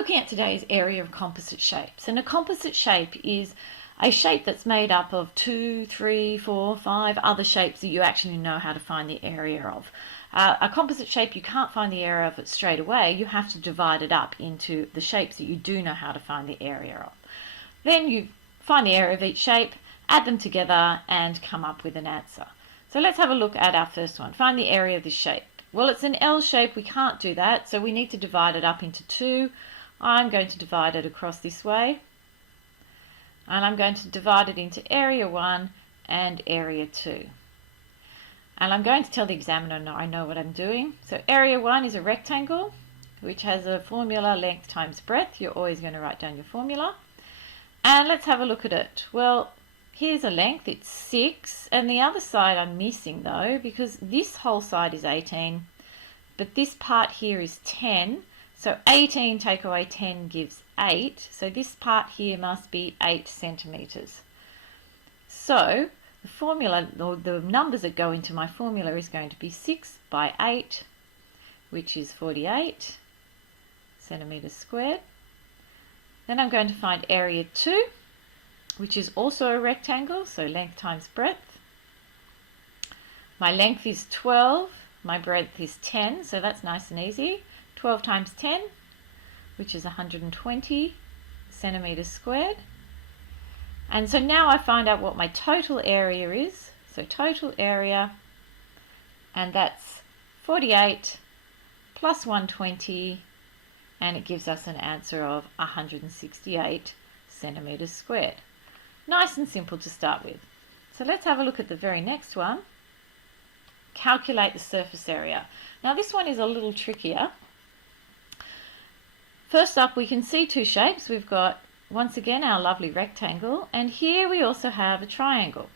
looking at today is area of composite shapes. And a composite shape is a shape that's made up of 2, 3, 4, 5 other shapes that you actually know how to find the area of. A composite shape, you can't find the area of it straight away. You have to divide it up into the shapes that you do know how to find the area of. Then you find the area of each shape, add them together and come up with an answer. So let's have a look at our first one. Find the area of this shape. Well, it's an L shape. We can't do that, so we need to divide it up into 2. I'm going to divide it across this way, and I'm going to divide it into area 1 and area 2. And I'm going to tell the examiner no, I know what I'm doing. So area 1 is a rectangle which has a formula length times breadth. You're always going to write down your formula. And let's have a look at it. Well, here's a length, it's 6, and the other side I'm missing though, because this whole side is 18, but this part here is 10. So 18 take away 10 gives 8. So this part here must be 8 centimeters. So the formula, or the numbers that go into my formula, is going to be 6 by 8, which is 48 centimeters squared. Then I'm going to find area 2, which is also a rectangle, so length times breadth. My length is 12, my breadth is 10, so that's nice and easy. 12 times 10, which is 120 centimeters squared. And so now I find out what my total area is. So total area, and that's 48 plus 120, and it gives us an answer of 168 centimeters squared. Nice and simple to start with. So let's have a look at the very next one. Calculate the surface area. Now this one is a little trickier. First up, we can see two shapes. We've got, once again, our lovely rectangle, and here we also have a triangle.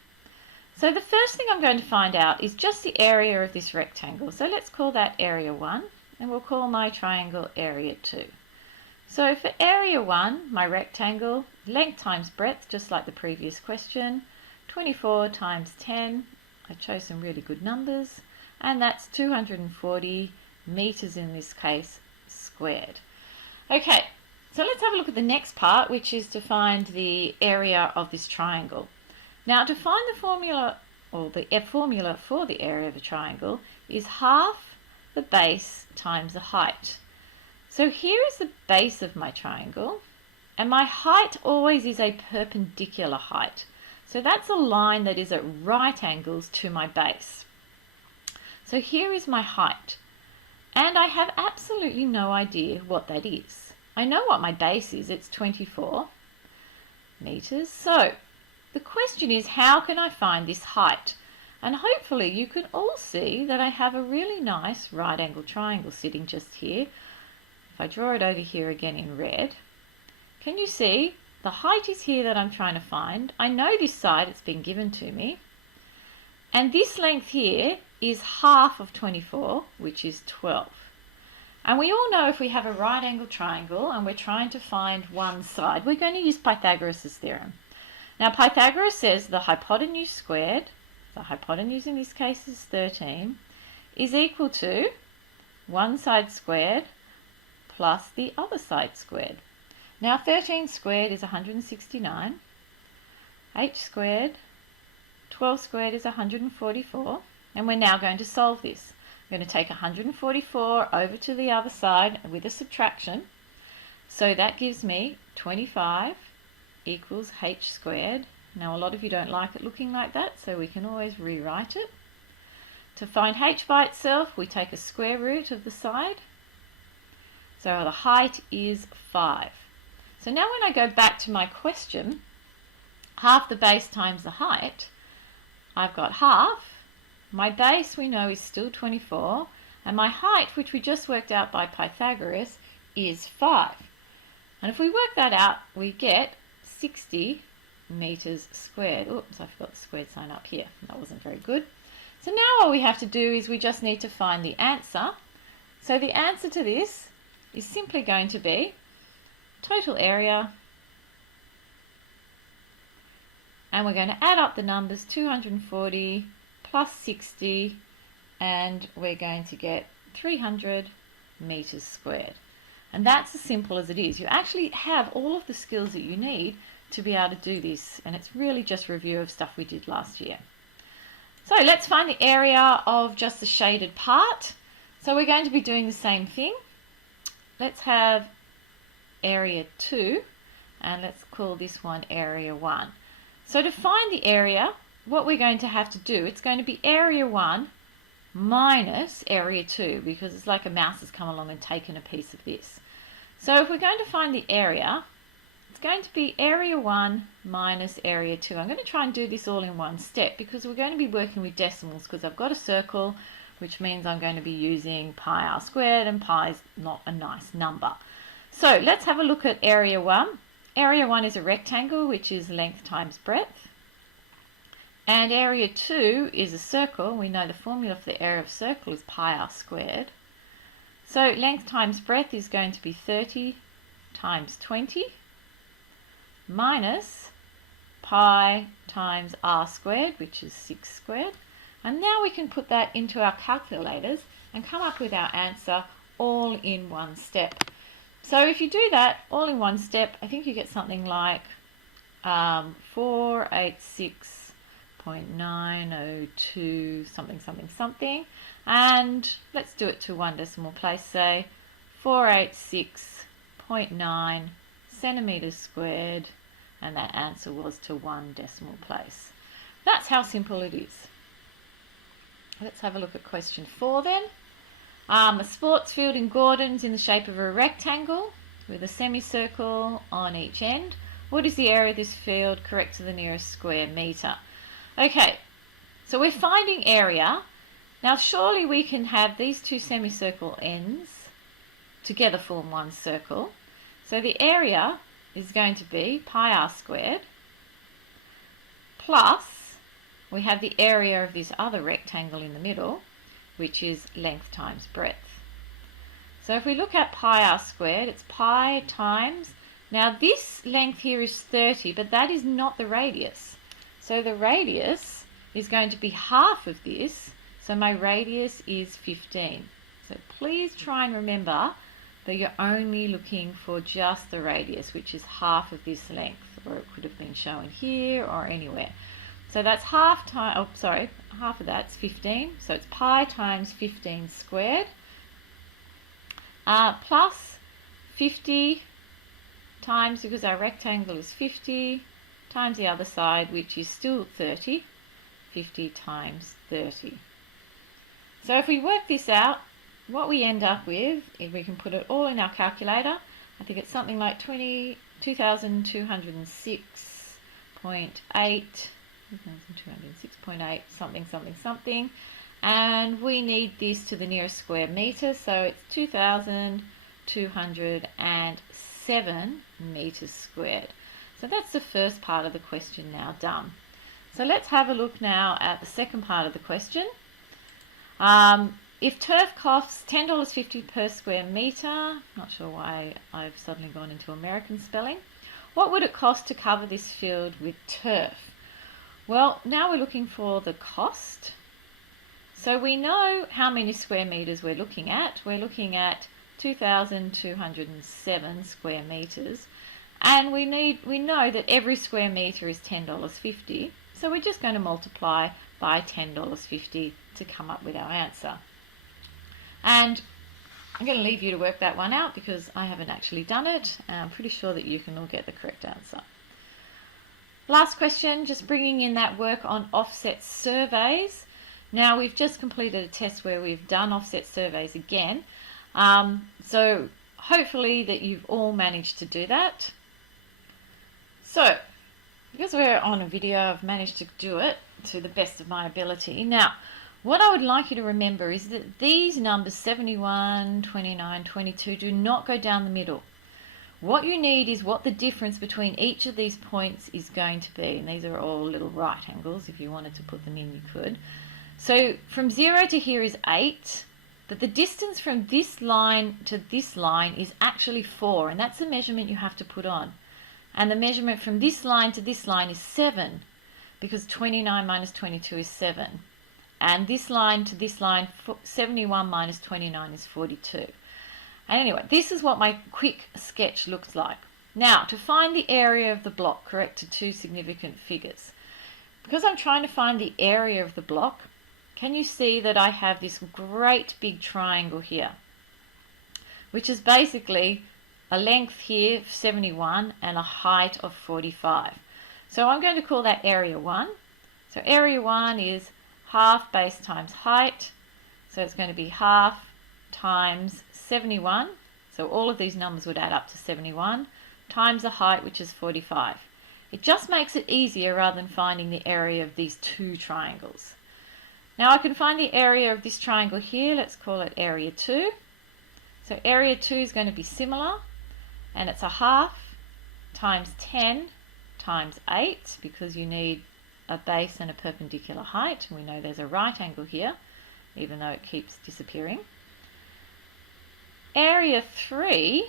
So the first thing I'm going to find out is just the area of this rectangle. So let's call that area 1, and we'll call my triangle area 2. So for area 1, my rectangle, length times breadth, just like the previous question, 24 times 10, I chose some really good numbers, and that's 240 meters in this case, squared. Okay, so let's have a look at the next part, which is to find the area of this triangle. Now to find the formula, or the formula for the area of a triangle, is half the base times the height. So here is the base of my triangle, and my height always is a perpendicular height. So that's a line that is at right angles to my base. So here is my height, and I have absolutely no idea what that is. I know what my base is, it's 24 meters. So the question is, how can I find this height? And hopefully you can all see that I have a really nice right angle triangle sitting just here. If I draw it over here again in red, can you see the height is here that I'm trying to find? I know this side, it's been given to me. And this length here is half of 24, which is 12. And we all know if we have a right angle triangle and we're trying to find one side, we're going to use Pythagoras' theorem. Now Pythagoras says the hypotenuse squared, the hypotenuse in this case is 13, is equal to one side squared plus the other side squared. Now 13 squared is 169, h squared, 12 squared is 144, and we're now going to solve this. I'm going to take 144 over to the other side with a subtraction. So that gives me 25 equals h squared. Now a lot of you don't like it looking like that, so we can always rewrite it. To find h by itself, we take a square root of the side. So the height is 5. So now when I go back to my question, half the base times the height, I've got half. My base we know is still 24, and my height, which we just worked out by Pythagoras, is 5. And if we work that out, we get 60 meters squared. Oops, I forgot the squared sign up here. That wasn't very good. So now all we have to do is we just need to find the answer. So the answer to this is simply going to be total area, and we're going to add up the numbers, 240 plus 60, and we're going to get 300 meters squared. And that's as simple as it is. You actually have all of the skills that you need to be able to do this, and it's really just a review of stuff we did last year. So let's find the area of just the shaded part. So we're going to be doing the same thing. Let's have area 2, and let's call this one area 1. So to find the area, what we're going to have to do, it's going to be area 1 minus area 2, because it's like a mouse has come along and taken a piece of this. So if we're going to find the area, it's going to be area 1 minus area 2. I'm going to try and do this all in one step because we're going to be working with decimals, because I've got a circle, which means I'm going to be using pi r squared, and pi is not a nice number. So let's have a look at area 1. Area 1 is a rectangle, which is length times breadth. And area 2 is a circle. We know the formula for the area of a circle is pi r squared. So length times breadth is going to be 30 times 20 minus pi times r squared, which is 6 squared. And now we can put that into our calculators and come up with our answer all in one step. So if you do that all in one step, I think you get something like 486.902 something something something. And let's do it to one decimal place, say 486.9 centimeters squared, and that answer was to one decimal place. That's how simple it is. Let's have a look at question 4 then. A sports field in Gordon's in the shape of a rectangle with a semicircle on each end. What is the area of this field correct to the nearest square metre? Okay, so we're finding area. Now surely we can have these two semicircle ends together form one circle. So the area is going to be pi r squared plus we have the area of this other rectangle in the middle, which is length times breadth. So if we look at pi r squared, it's pi times, now this length here is 30, but that is not the radius. So the radius is going to be half of this, so my radius is 15. So please try and remember that you're only looking for just the radius, which is half of this length, or it could have been shown here or anywhere. So that's half of that's 15, so it's pi times 15 squared plus 50 times, because our rectangle is 50, times the other side, which is still 30, 50 times 30. So if we work this out, what we end up with, if we can put it all in our calculator, I think it's something like 2206.8 something something something, and we need this to the nearest square metre, so it's 2207 metres squared. So that's the first part of the question now done. So let's have a look now at the second part of the question. If turf costs $10.50 per square metre, not sure why I've suddenly gone into American spelling, what would it cost to cover this field with turf? Well, now we're looking for the cost. So we know how many square metres we're looking at. We're looking at 2,207 square metres, and we know that every square metre is $10.50. So we're just going to multiply by $10.50 to come up with our answer. And I'm going to leave you to work that one out because I haven't actually done it. I'm pretty sure that you can all get the correct answer. Last question, just bringing in that work on offset surveys. Now we've just completed a test where we've done offset surveys again. So hopefully that you've all managed to do that. So because we're on a video, I've managed to do it to the best of my ability. Now, what I would like you to remember is that these numbers 71, 29, 22 do not go down the middle. What you need is what the difference between each of these points is going to be. And these are all little right angles. If you wanted to put them in, you could. So from 0 to here is 8. But the distance from this line to this line is actually 4. And that's the measurement you have to put on. And the measurement from this line to this line is 7. Because 29 minus 22 is 7. And this line to this line, 71 minus 29 is 42. And anyway, this is what my quick sketch looks like. Now, to find the area of the block, correct to two significant figures. Because I'm trying to find the area of the block, can you see that I have this great big triangle here, which is basically a length here of 71 and a height of 45. So I'm going to call that area 1. So area 1 is half base times height. So it's going to be half times 71. So all of these numbers would add up to 71 times the height, which is 45. It just makes it easier rather than finding the area of these two triangles. Now I can find the area of this triangle here. Let's call it area 2. So area 2 is going to be similar, and it's a half times 10 times 8, because you need a base and a perpendicular height. We know there's a right angle here, even though it keeps disappearing. Area 3,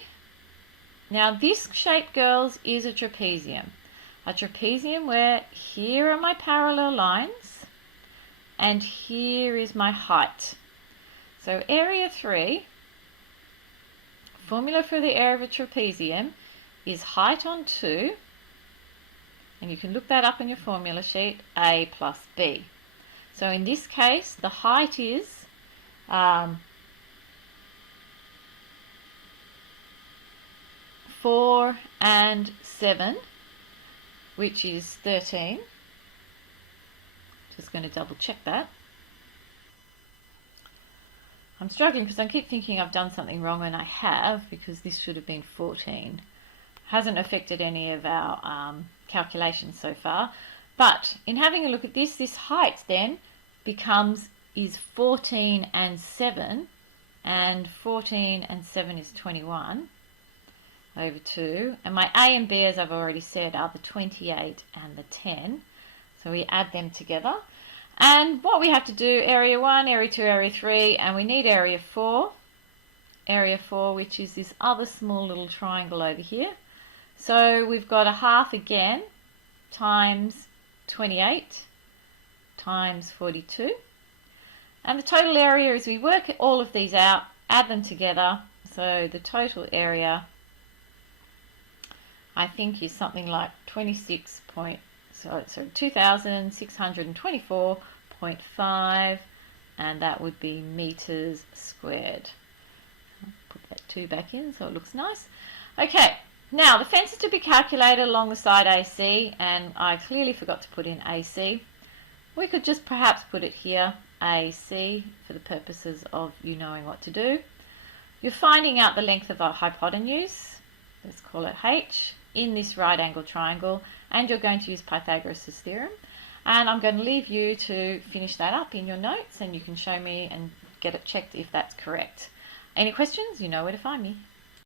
now this shape, girls, is a trapezium. A trapezium where here are my parallel lines and here is my height. So area 3, formula for the area of a trapezium is height on 2, and you can look that up in your formula sheet, A plus B. So in this case, the height is 4 and 7, which is 13. Just going to double check that. I'm struggling because I keep thinking I've done something wrong, and I have, because this should have been 14. Hasn't affected any of our calculations so far. But in having a look at this, this height then is 14 and 7, and 14 and 7 is 21 over 2. And my A and B, as I've already said, are the 28 and the 10. So we add them together. And what we have to do, area 1, area 2, area 3, and we need area 4. Area 4, which is this other small little triangle over here. So we've got a half again times 28 times 42. And the total area, as we work all of these out, add them together. So the total area, I think, is something like 2,624.5, and that would be meters squared. I'll put that 2 back in so it looks nice. Okay, now the fence is to be calculated along the side AC, and I clearly forgot to put in AC. We could just perhaps put it here, AC, for the purposes of you knowing what to do. You're finding out the length of a hypotenuse, let's call it H, in this right angle triangle, and you're going to use Pythagoras' theorem. And I'm going to leave you to finish that up in your notes, and you can show me and get it checked if that's correct. Any questions? You know where to find me.